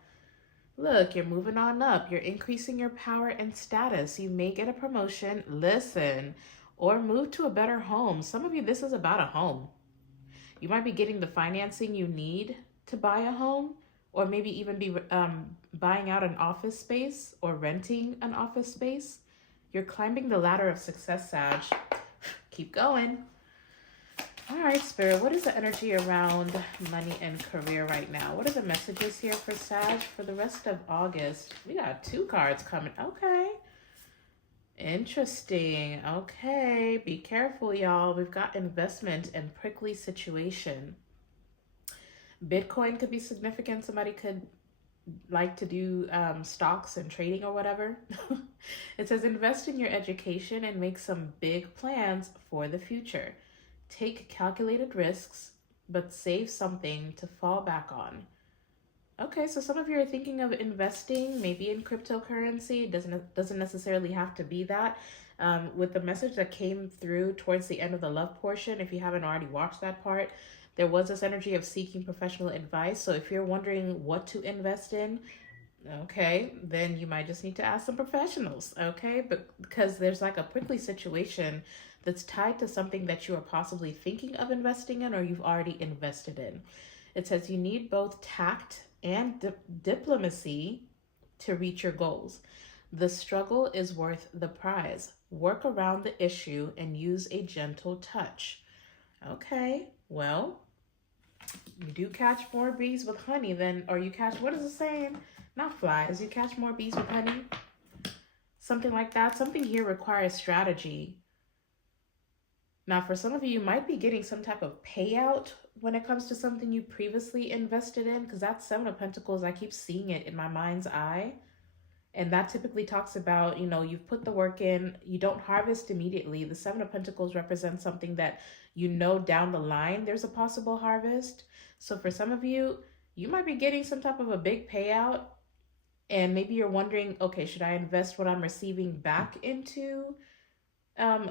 Look, you're moving on up. You're increasing your power and status. You may get a promotion. Listen, or move to a better home. Some of you, this is about a home. You might be getting the financing you need to buy a home, or maybe even be buying out an office space or renting an office space. You're climbing the ladder of success, Sag. Keep going. All right, Spirit, what is the energy around money and career right now? What are the messages here for Sag for the rest of August? We got 2 cards coming. Okay. Interesting. Okay. Be careful, y'all. We've got investment and prickly situation. Bitcoin could be significant. Somebody could like to do stocks and trading or whatever. It says invest in your education and make some big plans for the future. Take calculated risks, but save something to fall back on. Okay, so some of you are thinking of investing, maybe in cryptocurrency. It doesn't necessarily have to be that. With the message that came through towards the end of the love portion, if you haven't already watched that part, there was this energy of seeking professional advice. So if you're wondering what to invest in, okay, then you might just need to ask some professionals, okay? But because there's like a prickly situation that's tied to something that you are possibly thinking of investing in or you've already invested in. It says you need both tact and diplomacy to reach your goals. The struggle is worth the prize. Work around the issue and use a gentle touch. Okay, well, you do catch more bees with honey than, or you catch, what is it saying? Not flies, you catch more bees with honey. Something like that. Something here requires strategy. Now, for some of you, you might be getting some type of payout when it comes to something you previously invested in, because that's 7 of Pentacles. I keep seeing it in my mind's eye. And that typically talks about, you know, you've put the work in, you don't harvest immediately. The 7 of Pentacles represents something that you know down the line there's a possible harvest. So for some of you, you might be getting some type of a big payout. And maybe you're wondering, okay, should I invest what I'm receiving back into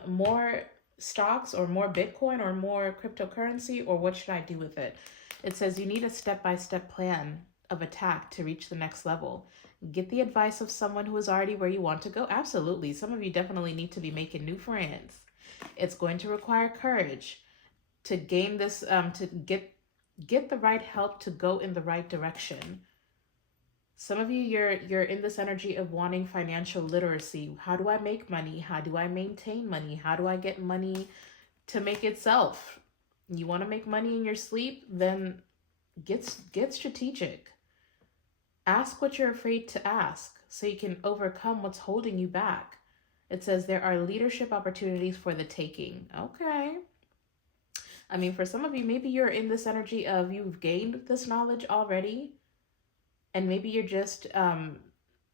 more stocks or more Bitcoin or more cryptocurrency, or what should I do with it? It says you need a step-by-step plan of attack to reach the next level. Get the advice of someone who is already where you want to go. Absolutely. Some of you definitely need to be making new friends. It's going to require courage to gain this, to get the right help to go in the right direction. Some of you, you're in this energy of wanting financial literacy. How do I make money? How do I maintain money? How do I get money to make itself? You want to make money in your sleep? Then get strategic. Ask what you're afraid to ask so you can overcome what's holding you back. It says there are leadership opportunities for the taking. Okay. I mean, for some of you, maybe you're in this energy of you've gained this knowledge already. And maybe you're just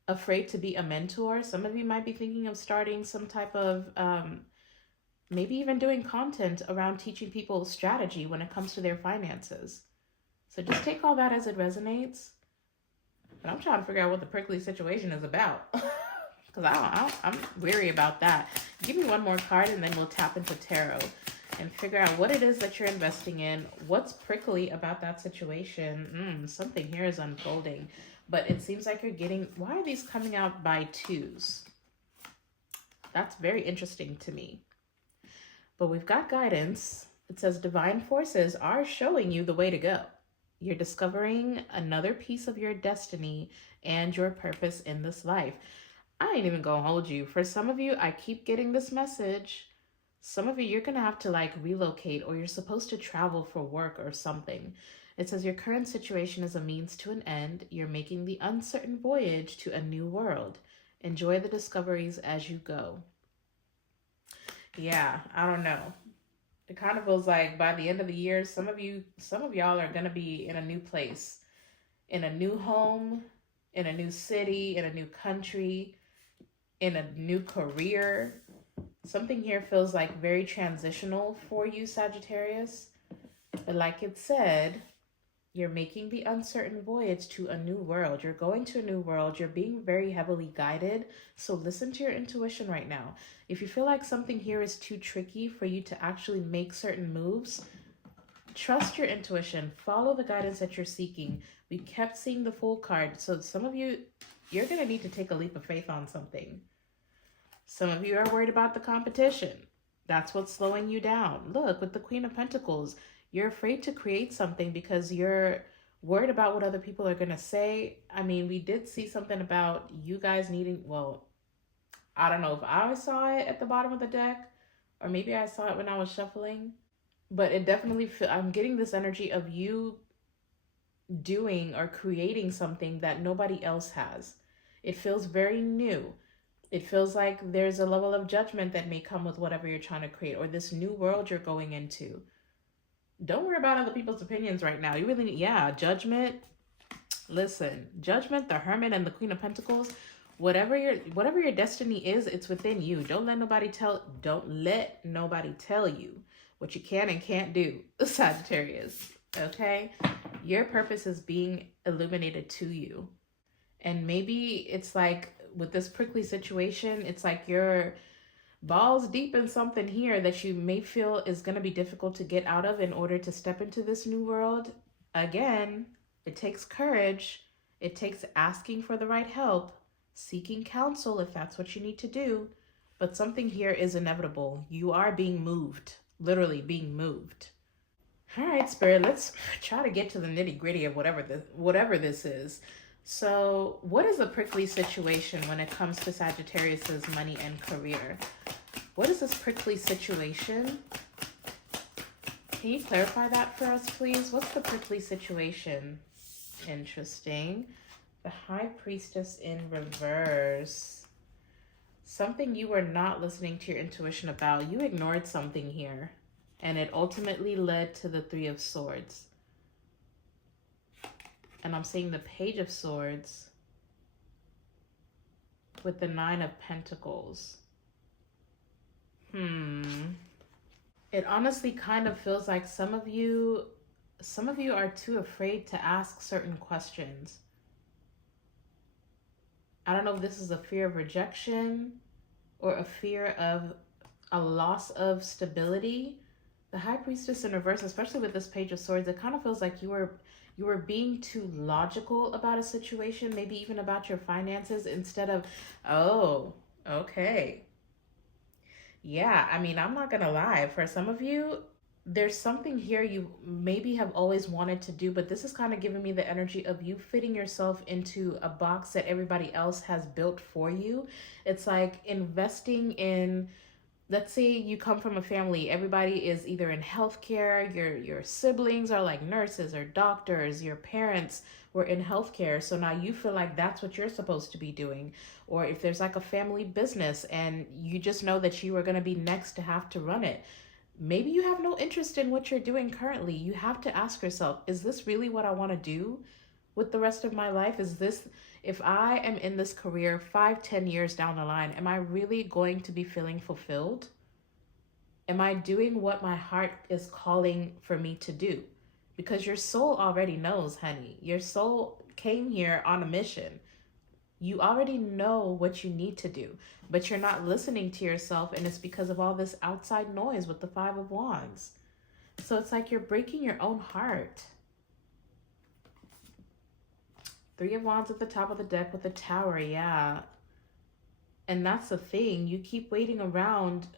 afraid to be a mentor. Some of you might be thinking of starting some type of, maybe even doing content around teaching people strategy when it comes to their finances. So just take all that as it resonates. But I'm trying to figure out what the prickly situation is about. Because I'm weary about that. Give me one more card and then we'll tap into tarot and figure out what it is that you're investing in. What's prickly about that situation? Something here is unfolding. But it seems like you're getting... Why are these coming out by 2s? That's very interesting to me. But we've got guidance. It says divine forces are showing you the way to go. You're discovering another piece of your destiny and your purpose in this life. I ain't even gonna hold you. For some of you, I keep getting this message. Some of you, you're going to have to like relocate, or you're supposed to travel for work or something. It says your current situation is a means to an end. You're making the uncertain voyage to a new world. Enjoy the discoveries as you go. Yeah, I don't know. It kind of feels like by the end of the year, some of y'all are going to be in a new place, in a new home, in a new city, in a new country, in a new career. Something here feels like very transitional for you, Sagittarius. But like it said, you're making the uncertain voyage to a new world. You're going to a new world. You're being very heavily guided. So listen to your intuition right now. If you feel like something here is too tricky for you to actually make certain moves, Trust your intuition. Follow the guidance that you're seeking. We kept seeing the Fool card. So some of you, you're going to need to take a leap of faith on something. Some of you are worried about the competition. That's what's slowing you down. Look, with the Queen of Pentacles, you're afraid to create something because you're worried about what other people are going to say. I mean, we did see something about you guys needing, well, I don't know if I saw it at the bottom of the deck, or maybe I saw it when I was shuffling, but it definitely, I'm getting this energy of you doing or creating something that nobody else has. It feels very new. It feels like there's a level of judgment that may come with whatever you're trying to create, or this new world you're going into. Don't worry about other people's opinions right now. You really need, judgment. Listen, judgment, the Hermit, and the Queen of Pentacles. Whatever your destiny is, it's within you. Don't let nobody tell you what you can and can't do, Sagittarius. Okay? Your purpose is being illuminated to you. And maybe it's like with this prickly situation, it's like you're balls deep in something here that you may feel is going to be difficult to get out of in order to step into this new world. Again, it takes courage. It takes asking for the right help, seeking counsel if that's what you need to do. But something here is inevitable. You are being moved, literally being moved. All right, Spirit, let's try to get to the nitty-gritty of whatever this is. So what is a prickly situation when it comes to Sagittarius's money and career? What is this prickly situation? Can you clarify that for us, please? What's the prickly situation? Interesting. The High Priestess in reverse. Something you were not listening to your intuition about. You ignored something here, and it ultimately led to the Three of Swords. And I'm seeing the Page of Swords with the Nine of Pentacles. It honestly kind of feels like some of you are too afraid to ask certain questions. I don't know if this is a fear of rejection or a fear of a loss of stability. The High Priestess in reverse, especially with this Page of Swords, it kind of feels like you were being too logical about a situation, maybe even about your finances, instead of, oh, okay. Yeah, I mean, I'm not gonna lie. For some of you, there's something here you maybe have always wanted to do, but this is kind of giving me the energy of you fitting yourself into a box that everybody else has built for you. It's like investing in, let's say you come from a family, everybody is either in healthcare, your siblings are like nurses or doctors, your parents were in healthcare, so now you feel like that's what you're supposed to be doing. Or if there's like a family business and you just know that you are going to be next to have to run it, maybe you have no interest in what you're doing currently. You have to ask yourself, is this really what I want to do with the rest of my life? Is this, if I am in this career 5-10 years down the line, am I really going to be feeling fulfilled? Am I doing what my heart is calling for me to do? Because your soul already knows, honey. Your soul came here on a mission. You already know what you need to do, but you're not listening to yourself, and it's because of all this outside noise with the Five of Wands. So it's like you're breaking your own heart. Three of Wands at the top of the deck with the Tower, yeah. And that's the thing. You keep waiting around.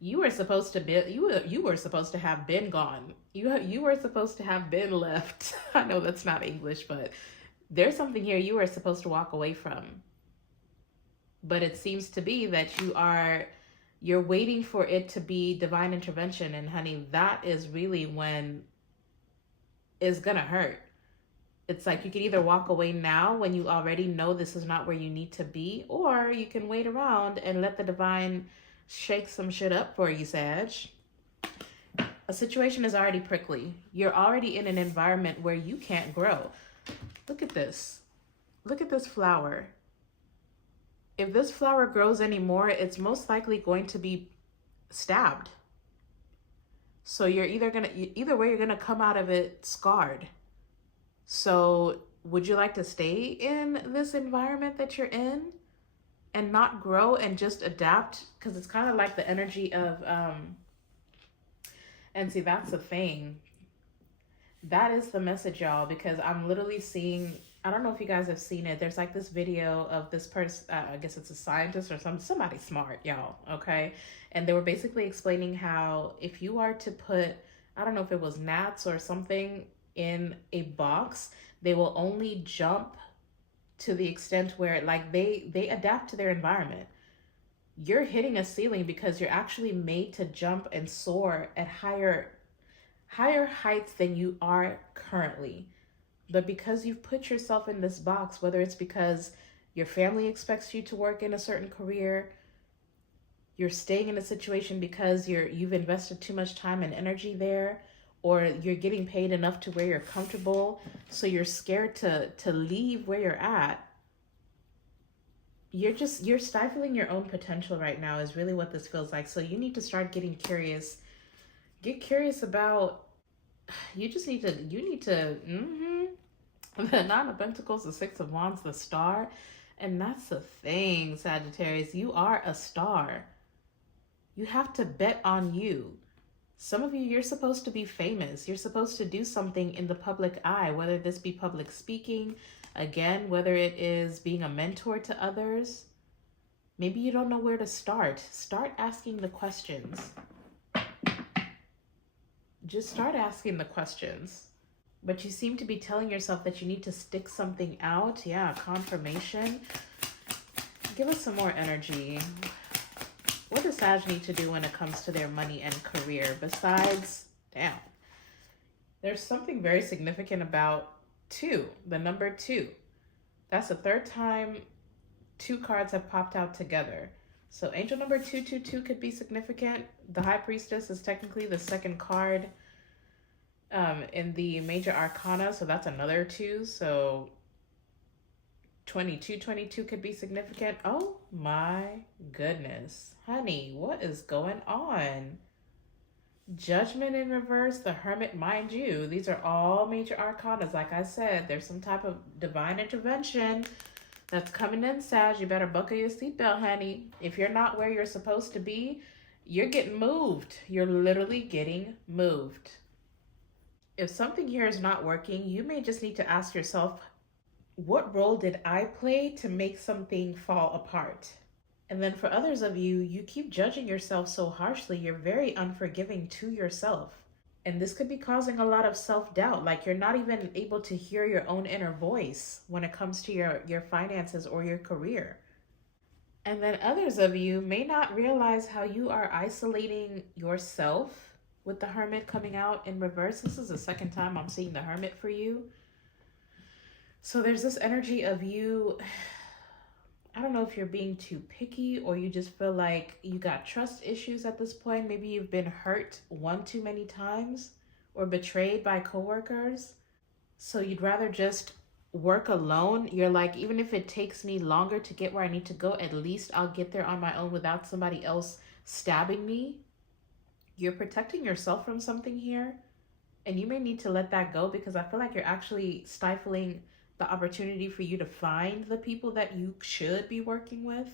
You were supposed to be, you were supposed to have been gone. You were supposed to have been left. I know that's not English, but there's something here you were supposed to walk away from. But it seems to be that you're waiting for it to be divine intervention. And honey, that is really when it's gonna hurt. It's like you can either walk away now when you already know this is not where you need to be, or you can wait around and let the divine shake some shit up for you, Sag. A situation is already prickly. You're already in an environment where you can't grow. Look at this. Look at this flower. If this flower grows anymore, it's most likely going to be stabbed. So you're either way, you're gonna come out of it scarred. So would you like to stay in this environment that you're in and not grow and just adapt? Because it's kind of like the energy of And see, that's the thing. That is the message, y'all, because I'm literally seeing, I don't know if you guys have seen it. There's like this video of this person, I guess it's a scientist or somebody smart, y'all, okay? And they were basically explaining how if you are to put, I don't know if it was gnats or something in a box, they will only jump to the extent where like they adapt to their environment. You're hitting a ceiling because you're actually made to jump and soar at higher heights than you are currently. But because you've put yourself in this box, whether it's because your family expects you to work in a certain career, you're staying in a situation because you've invested too much time and energy there, or you're getting paid enough to where you're comfortable, so you're scared to leave where you're at. You're stifling your own potential right now is really what this feels like. So you need to start getting curious. Get curious about, you need to the Nine of Pentacles, the Six of Wands, the Star. And that's the thing, Sagittarius, you are a star. You have to bet on you. Some of you, you're supposed to be famous. You're supposed to do something in the public eye, whether this be public speaking, again, whether it is being a mentor to others. Maybe you don't know where to start. Start asking the questions. Just start asking the questions. But you seem to be telling yourself that you need to stick something out. Yeah, confirmation. Give us some more energy. What does Sag need to do when it comes to their money and career? Besides, damn. There's something very significant about 2, the number 2. That's the third time 2 cards have popped out together. So angel number 222 could be significant. The High Priestess is technically the second card in the major arcana, so that's another 2. So 2222 could be significant. Oh my goodness, honey, what is going on? Judgment in reverse, the Hermit, mind you, these are all major arcanas. Like I said, there's some type of divine intervention that's coming in, Sag. You better buckle your seatbelt, honey. If you're not where you're supposed to be, you're getting moved. You're literally getting moved. If something here is not working, you may just need to ask yourself, what role did I play to make something fall apart? And then for others of you, you keep judging yourself so harshly. You're very unforgiving to yourself. And this could be causing a lot of self-doubt. Like you're not even able to hear your own inner voice when it comes to your finances or your career. And then others of you may not realize how you are isolating yourself with the Hermit coming out in reverse. This is the second time I'm seeing the Hermit for you. So there's this energy of you, I don't know if you're being too picky or you just feel like you got trust issues at this point. Maybe you've been hurt one too many times or betrayed by coworkers. So you'd rather just work alone. You're like, even if it takes me longer to get where I need to go, at least I'll get there on my own without somebody else stabbing me. You're protecting yourself from something here. And you may need to let that go because I feel like you're actually stifling the opportunity for you to find the people that you should be working with.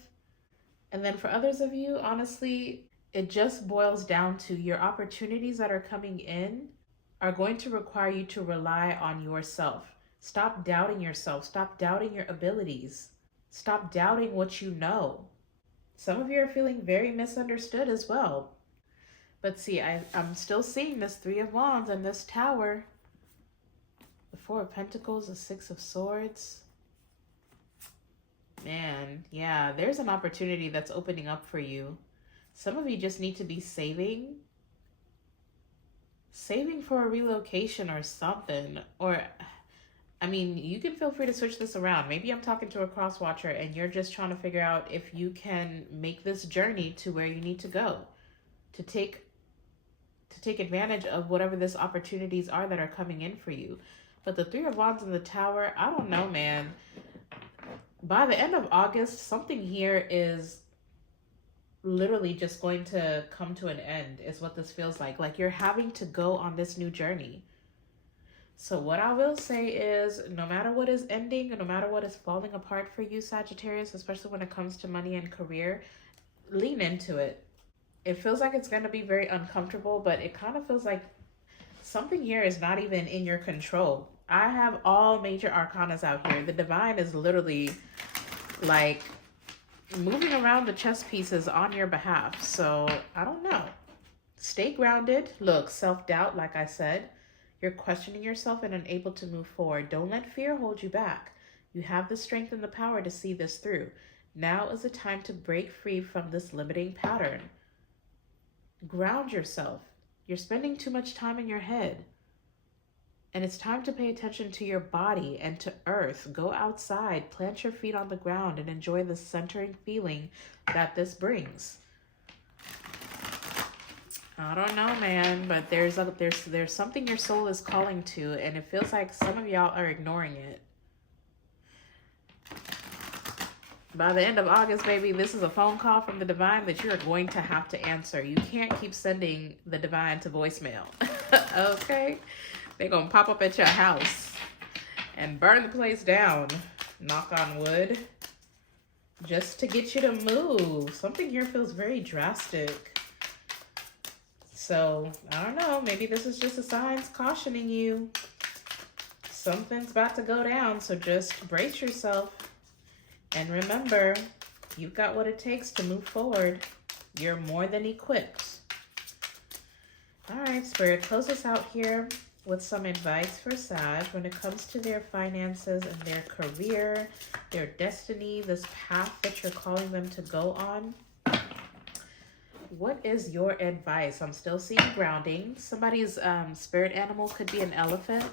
And then for others of you, honestly, it just boils down to your opportunities that are coming in are going to require you to rely on yourself. Stop doubting yourself. Stop doubting your abilities. Stop doubting what you know. Some of you are feeling very misunderstood as well. But see, I'm still seeing this 3 of Wands and this Tower. The 4 of Pentacles, the 6 of Swords. Man, yeah, there's an opportunity that's opening up for you. Some of you just need to be saving for a relocation or something. Or, I mean, you can feel free to switch this around. Maybe I'm talking to a cross watcher and you're just trying to figure out if you can make this journey to where you need to go to take advantage of whatever these opportunities are that are coming in for you. But the 3 of Wands in the Tower, I don't know, man. By the end of August, something here is literally just going to come to an end, is what this feels like. Like you're having to go on this new journey. So what I will say is, no matter what is ending, no matter what is falling apart for you, Sagittarius, especially when it comes to money and career, lean into it. It feels like it's going to be very uncomfortable, but it kind of feels like something here is not even in your control. I have all major arcanas out here. The divine is literally like moving around the chess pieces on your behalf. So I don't know. Stay grounded. Look, self-doubt, like I said. You're questioning yourself and unable to move forward. Don't let fear hold you back. You have the strength and the power to see this through. Now is the time to break free from this limiting pattern. Ground yourself. You're spending too much time in your head. And it's time to pay attention to your body and to earth. Go outside, plant your feet on the ground, and enjoy the centering feeling that this brings. I don't know, man, but there's something your soul is calling to, and it feels like some of y'all are ignoring it. By the end of August, baby, this is a phone call from the divine that you're going to have to answer. You can't keep sending the divine to voicemail. Okay? They're going to pop up at your house and burn the place down, knock on wood, just to get you to move. Something here feels very drastic. So, I don't know. Maybe this is just a signs cautioning you. Something's about to go down, so just brace yourself. And remember, you've got what it takes to move forward. You're more than equipped. All right, Spirit, close us out here with some advice for Sag when it comes to their finances and their career, their destiny, this path that you're calling them to go on. What is your advice? I'm still seeing grounding. Somebody's spirit animal could be an elephant.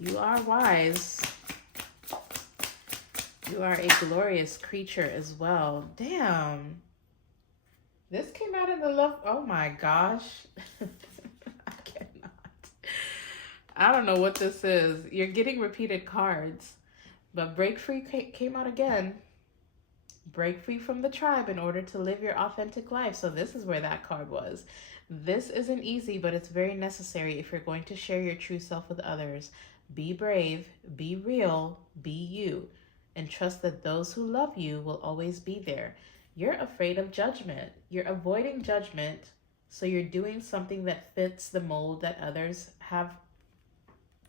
You are wise. You are a glorious creature as well. Damn. This came out in the left. Oh my gosh. I cannot. I don't know what this is. You're getting repeated cards. But break free came out again. Break free from the tribe in order to live your authentic life. So this is where that card was. This isn't easy, but it's very necessary if you're going to share your true self with others. Be brave, be real, be you. And trust that those who love you will always be there. You're afraid of judgment. You're avoiding judgment, so you're doing something that fits the mold that others have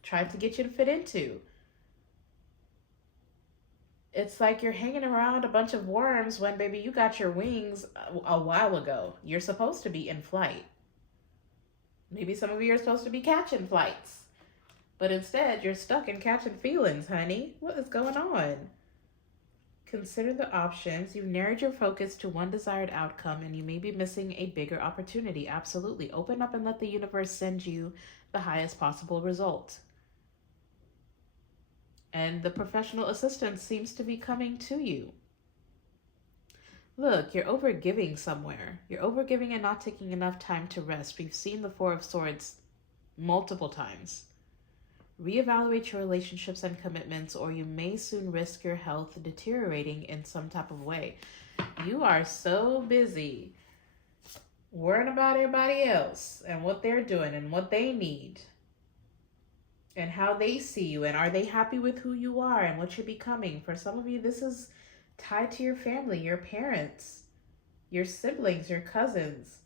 tried to get you to fit into. It's like you're hanging around a bunch of worms when, baby, you got your wings a while ago. You're supposed to be in flight. Maybe some of you are supposed to be catching flights. But instead, you're stuck in catching feelings, honey. What is going on? Consider the options. You've narrowed your focus to one desired outcome, and you may be missing a bigger opportunity. Absolutely. Open up and let the universe send you the highest possible result. And the professional assistance seems to be coming to you. Look, you're overgiving somewhere. You're overgiving and not taking enough time to rest. We've seen the Four of Swords multiple times. Reevaluate your relationships and commitments, or you may soon risk your health deteriorating in some type of way. You are so busy worrying about everybody else and what they're doing and what they need and how they see you, and are they happy with who you are and what you're becoming. For some of you, this is tied to your family, your parents, your siblings, your cousins.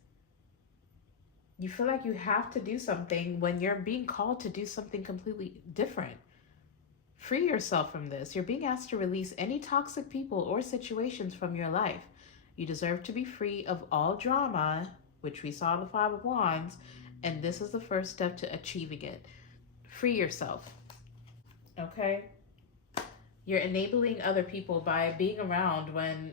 You feel like you have to do something when you're being called to do something completely different. Free yourself from this. You're being asked to release any toxic people or situations from your life. You deserve to be free of all drama, which we saw in the Five of Wands, and this is the first step to achieving it. Free yourself. Okay? You're enabling other people by being around when,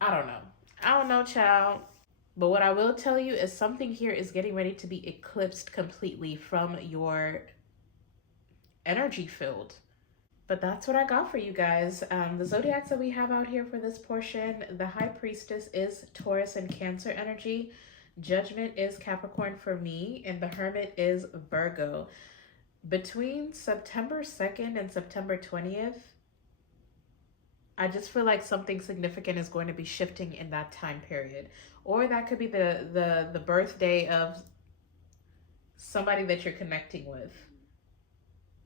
I don't know, child. But what I will tell you is something here is getting ready to be eclipsed completely from your energy field. But that's what I got for you guys. The zodiacs that we have out here for this portion, the High Priestess is Taurus and Cancer energy. Judgment is Capricorn for me, and the Hermit is Virgo. Between September 2nd and September 20th, I just feel like something significant is going to be shifting in that time period. Or that could be the birthday of somebody that you're connecting with.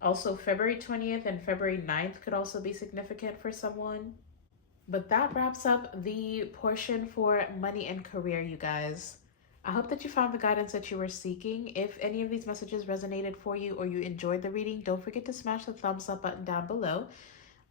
Also, February 20th and February 9th could also be significant for someone. But that wraps up the portion for money and career, you guys. I hope that you found the guidance that you were seeking. If any of these messages resonated for you or you enjoyed the reading, don't forget to smash the thumbs up button down below.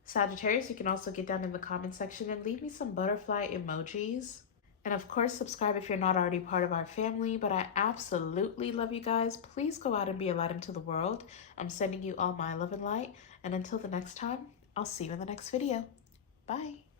Sagittarius, you can also get down in the comment section and leave me some butterfly emojis. And of course, subscribe if you're not already part of our family. But I absolutely love you guys. Please go out and be a light into the world. I'm sending you all my love and light. And until the next time, I'll see you in the next video. Bye.